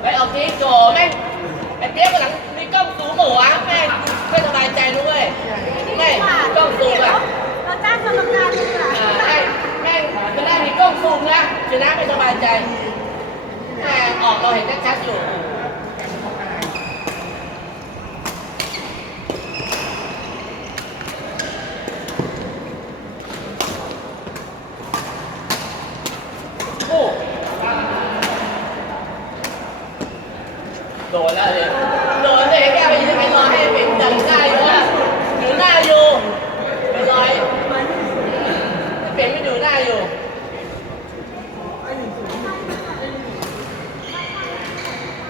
ไปออกทีโจแม่งไอ้เปี๊ยกกำลังมีกล้องสูงเหรอวะแม่งไม่สบายใจนะเว้ยไม่กล้องสูงอะเราจ้างกรรมการดีกว่าอ่าให้แม่งไม่ได้มีกล้องซูมนะชนะไม่สบายใจแม่ออกเราเห็นชัดๆอยู่โอ้ โดนแล้วเลยโดนเลยแกไปยืนไปรอให้เป็นจังได้อยู่อะอยู่หน้าอยู่ไปรอยเป็นไม่ดูหน้าอยู่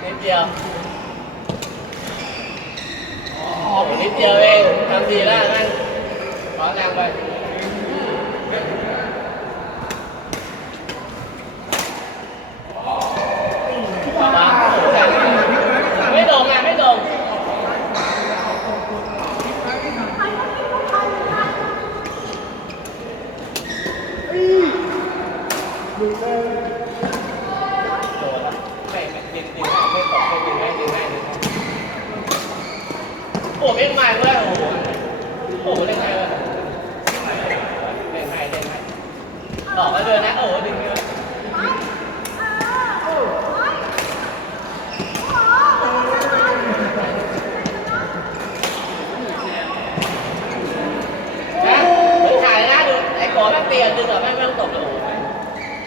นิดเดียวออกนิดเดียวเองทำดีแล้วนั่นขอแรงไปไม่ลงอะไม่ลง โดนละไม่ไม่ดินดินไม่ตกไม่ดินไม่ดินไม่ดินโอ้เล่นใหม่เว้ยโอ้โหโอ้โหเล่นไงวะเล่นไงเล่นไงต่อมาเดินนะโอ้โหดึงไม่ได้นะดูถ่ายนะดูไอ้โกแม่งเตียนดึงอะแม่ไม่ต้องตกเลยโอ้โห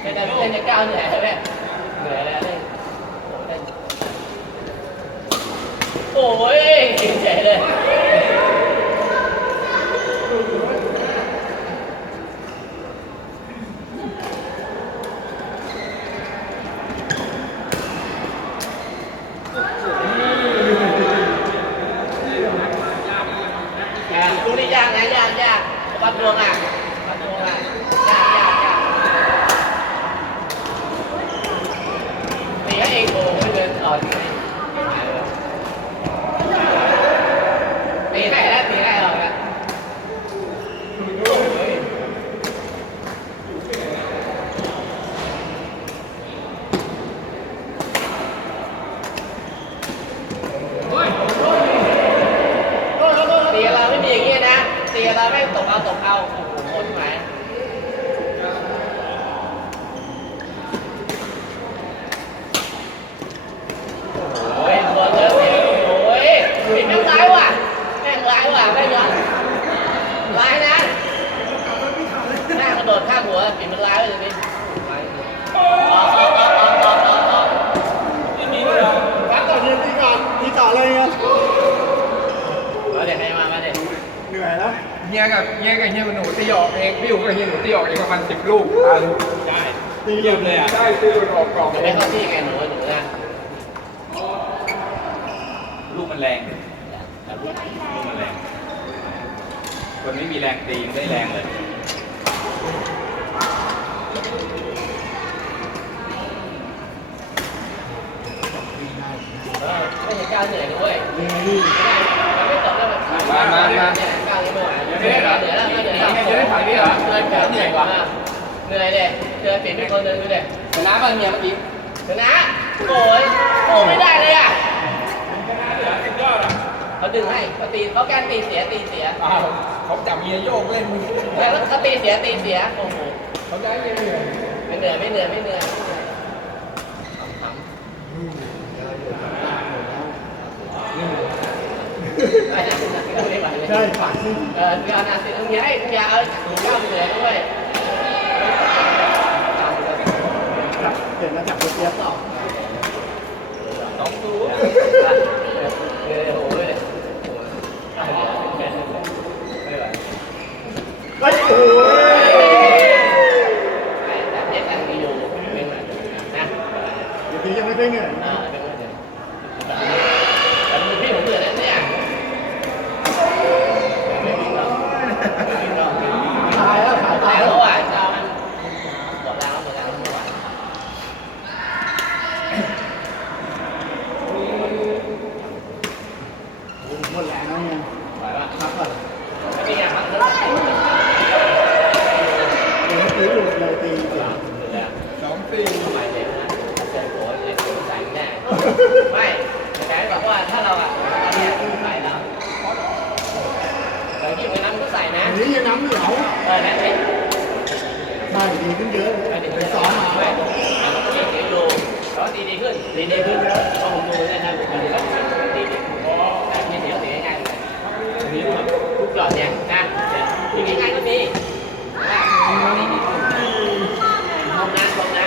เล่นแต่เล่นจะก้าวเหนื่อยแม่เหนื่อยแล้วเล่น โอ้โหเล่นโอ้ยกินเฉยเลยอ่าลูกนี่ยากนะยากยากวัดดวงอะวัดดวงอะยากยากยากตีให้เองโอ้ไม่เดินอ่อนตีให้แล้วตีให้ออกแล้วโอ้ยตีเราไม่มีอย่างงี้นะ ตีเราไม่ตกเอาตกเอาโอ้โหโคนไหมายโอ้ยโดนเจอเสียโอ้ยปิดแม่งร้ายว่ะแม่งร้ายว่ะแม่งร้ายร้ายนะหน้ากระโดดข้ามหัวปิดมันร้ายเลยนี่ออกออกออกออกออกออกออก พักก่อนเย็นตีก่อนตีต่อเลยไง มาเด็กให้มามาเด็ก เหนื่อยแล้วเฮียกับเฮียกับเฮียกับหนูตีออกเองพี่อยู่กับเฮียหนูตีออกเองประมาณสิบลูกทันตีเยี่ยมเลยอะใช่ตีออกกล่องจะเลไม่ยเข้าที่ไงหนูหนูนะลูกมันแรงลูกมันแรงคนไม่มีแรงตีมันได้แรงเลยเออไม่ใช่ก้าวเหนื่อยด้วยเหนื่อยดิไม่ตกแล้วแบบก้าวนี้ไม่ไหว เหนื่อยแล้วเหนื่อยแล้วเหนื่อยแล้วเหนื่อยถ่ายนี่เหรอเหนื่อยเหนื่อยกว่าเหนื่อยเลยเจอเปลี่ยนเป็นคนเดินดูเลยชนะบ้างเฮียเมื่อกี้ชนะโอ้ยโอ้ไม่ได้เลยอะเขาดึงให้เขาตีเขาการตีเสียตีเสียอ้าวเขาจับเฮียโยกเล่นมึงแล้วเขาตีเสียตีเสียโอ้โหเขาได้เฮียเหนื่อยไม่เหนื่อยไม่เหนื่อยไม่เหนื่อยไม่นะไม่ไหวเลย ใช่ฝันสิเออเดี๋ยวนะสิต้องย้ายต้องย้ายเอาก้าวเหนือด้วยเห็นมาจับตัวเตี๊ยบต่อสองดูเออโอ้ยไม่ไหวเฮ้ยโอ้ย แต่เจ็บแรงดีอยู่เป็นไงนะ เดี๋ยวตียังไม่ได้เหนื่อย อ่าเป็นไงเดี๋ยวแต่มือพี่ผมเหนื่อยแล้วเนี่ยไม่กินหรอกไม่กินหรอก ตายแล้วขา ตา ตาย ย แล้ แล้ว ว อะเจ้ามันหมดแล้วหมดแล้วหมดแล้ว หมดแรงแล้วไง ไหวปะ พักก่อน ไม่มีอะมันเลิก เดี๋ยวตี หลุดเลยตีหลังหมดแล้วสองสี่ทำไมเจ็บนะเจ็บหัวเจ็บหัวใจแน่ไม่แต่บอกว่าถ้าเราอะตอนนี้ใส่แล้วแต่ยิ่งไปนั้นก็ใส่นะนนี้ยังน้ำเหนียวเออนะเอ้ยใช่ดีขึ้นเยอะไปไปซ้ออมมมามาไม่ต้องเสียงดูแล้วดีดีขึ้นดีดีขึ้นเพราะผมดูเนี่ยนะผมดูแล้วดีดีแต่ไม่เสียเสียง่ายเลยทุกหยอดเนี่ยนะมีง่ายก็มีว่าดีดีขึ้นชมนะชมนะ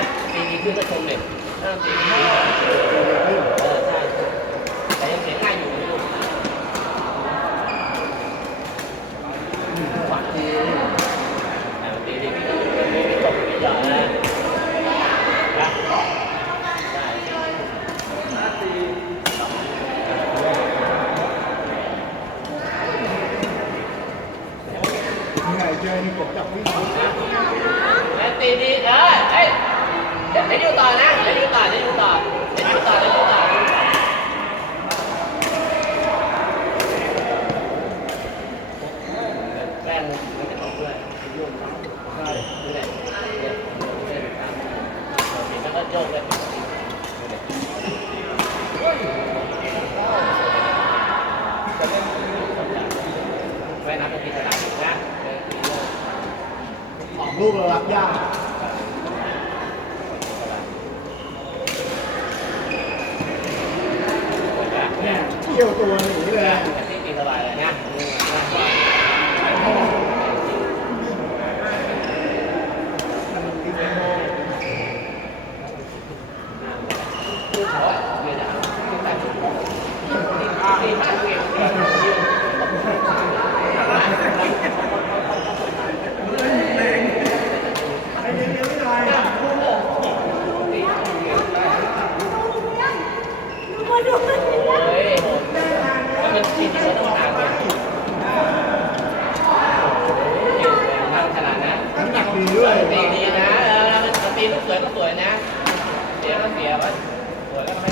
ดีดีขึ้นก็ชมเลยถ้าดีดีขึ้นเออใช่แต่ยังเสียง่ายอยู่ไม่รู้ ฝักดี ดีดีขึ้นไม่ตกไม่หยอดนะนะได้ เหนื่อยเจอนี่ผมจับวิ่ง แล้วตีดีเออเฮ้ยเดี๋ยว ให้ดูต่อนะเดี๋ยวดูต่อเดี๋ยวดูต่อเดี๋ยวดูต่อเดี๋ยวดูต่อแป้งมันจะตกด้วยยุ่งใช่ดูเลยเนี่ยเนี่ยเห็นแล้วก็โยกเลยไว้นับเป็นปีสลากนะออกลูกเรารับยาก เนี่ยเที่ยวตัวหนีเลย ไม่มีสบายเลยนะโอ้ยมันจริงๆมันต้องต่างกันมันขนาดนั้น น้ำหนักดีด้วย ตีดีนะเออมันตีลูกสวยก็สวยนะ เสียก็เสียว่าสวยก็ไม่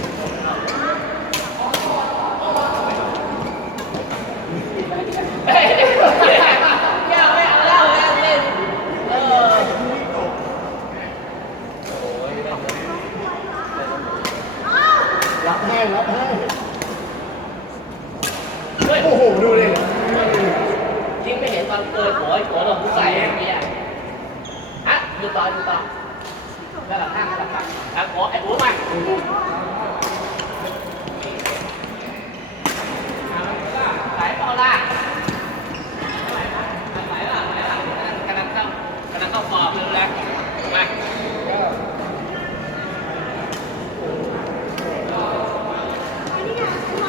เฮ้ยอย่าไม่เอาเล่าแล้วเล่นเออโอ้ย รับให้รับให้เฮ้ยโอ้โห ดูดิยิงไม่เห็นตอนเกิดหัวไอ้หัวเราผู้ใส่เมื่อกี้อะฮะดูต่อดูต่อแล้วหลังข้างหลับข้างอะโขดไอ้หัวมาไหลเปล่าล่ะไหลล่ะไหลล่ะกำลังเข้ากำลังเข้าฟอร์มเลยแล้วมา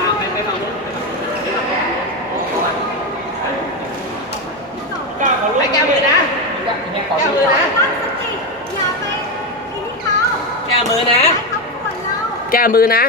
อะไปไปฝั่งนู้นไปฝั่งนู้นไปแก้มือนะ ยังขอ แก้ ดู มือนะ ตั้งสติอย่าไปทีนี้เขา แก้ มือนะ